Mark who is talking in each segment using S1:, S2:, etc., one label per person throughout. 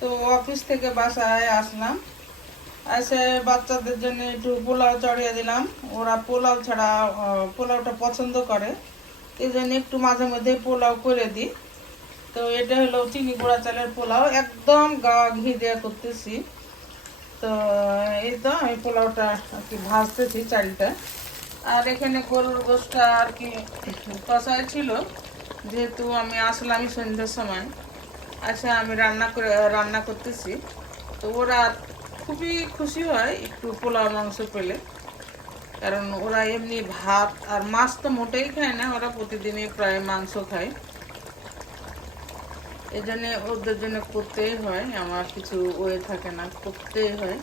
S1: তো অফিস থেকে বাসায় আসলাম। এসে বাচ্চাদের জন্য একটু পোলাও চড়িয়ে দিলাম। ওরা পোলাও ছাড়া পোলাওটা পছন্দ করে। এই জন্য একটু মাঝে মধ্যে পোলাও করে দিই। তো এটা হলো চিনি গুঁড়া চালের পোলাও। একদম গা ঘি দিয়ে করতেছি। তো এই তো আমি পোলাওটা আর কি ভাজতেছি চালটা। আর এখানে গরুর গোষ্ঠটা আর কি কষায় ছিল। যেহেতু আমি আসলাম সন্ধ্যের সময়। আচ্ছা আমি রান্না করে, রান্না করতেছি। তো ওরা খুবই খুশি হয় একটু পোলাও, মাংস পেলে। কারণ ওরা এমনি ভাত আর মাছ তো মোটেই খায় না, ওরা প্রতিদিনই প্রায় মাংস খায়। এই জন্য ওদের জন্য করতেই হয়, আমার কিছু ওয়ে থাকে না, করতেই হয়।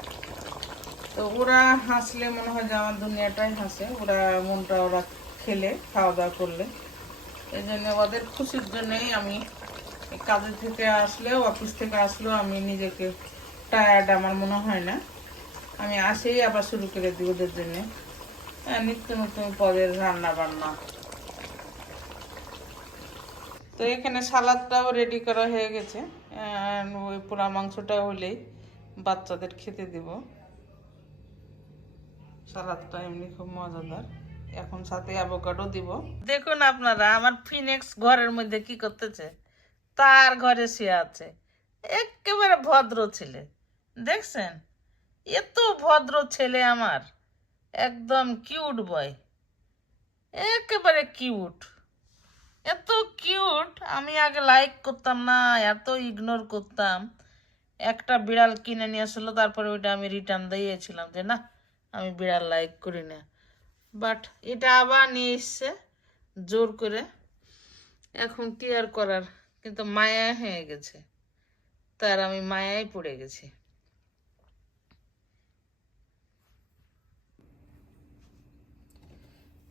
S1: তো ওরা হাসলে, মনে হয় যে আমার দুনিয়াটাই হাসে, ওরা মনটা ওরা খেলে খাওয়া দাওয়া করলে। এই জন্য ওদের খুশির জন্যই আমি কাজের থেকে আসলেও অফিস থেকে আসলেও আমি নিজেকে টায়ার্ড আমার মনে হয় না। আমি আসেই আবার শুরু করে দিই ওদের জন্য। নিত্য নতুন পদের রান্না বান্না তো এখানে সালাদটাও রেডি করা হয়ে গেছে। ওই পোড়া মাংসটা হলেই বাচ্চাদের খেতে দিব। সালাদটা এমনি খুব মজাদার। এখন সাথে অ্যাভোকাডো দিব। দেখুন আপনারা, আমার ফিনিক্স ঘরের মধ্যে কি করতেছে। তার ঘরে সে আছে। একেবারে ভদ্র ছেলে। দেখছেন? এত ভদ্র ছেলে আমার। একদম কিউট বয়। একেবারে কিউট। এত কিউট, আমি আগে লাইক করতাম না, এত ইগনোর করতাম। একটা বিড়াল কিনে নিয়ে আসলো, তারপরে ওইটা আমি রিটার্ন দিয়েছিলাম যে, না, আমি বিড়াল লাইক করি না। বাট এটা আবার নিয়ে এসছে, জোর করে। এখন কি আর করার? কিন্তু মায়া হয়ে গেছে। তার আমি মায়ায় পড়ে গেছি।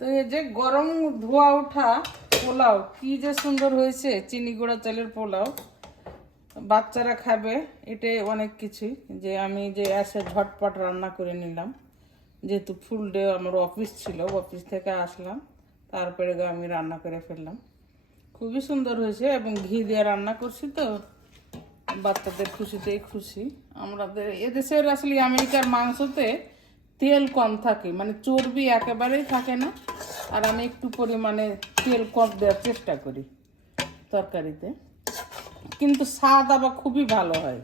S1: তো এই যে গরম ধোয়া ওঠা পোলাও, কি যে সুন্দর হয়েছে চিনি গুঁড়া চালের পোলাও। বাচ্চারা খাবে, এটাই অনেক কিছুই যে আমি যে এসে ঝটপট রান্না করে নিলাম। যেহেতু ফুল ডে আমার অফিস ছিল অফিস থেকে আসলাম, তারপরে আমি রান্না করে ফেললাম। খুবই সুন্দর হয়েছে এবং ঘি দিয়ে রান্না করছি তো। বাচ্চাদের খুশিতেই খুশি। আমাদের এদেশের আসলে আমেরিকার মাংসতে তেল কম থাকে মানে চর্বি একেবারেই থাকে না। আর আমি একটু পরিমাণে তেল কম দেওয়ার চেষ্টা করি তরকারিতে। কিন্তু স্বাদ আবার খুবই ভালো হয়।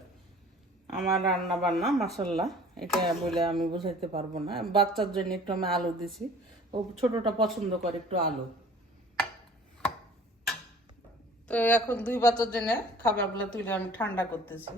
S1: আমার রান্না বান্না মাসাল্লাহ এটা বলে আমি বোঝাইতে পারব না। বাচ্চার জন্য একটু আমি আলু দিছি। ও ছোটটা পছন্দ করে একটু আলু। তো এখন দুই বাচ্চার জন্য খাবারগুলো তুলে আমি ঠান্ডা করতেছি।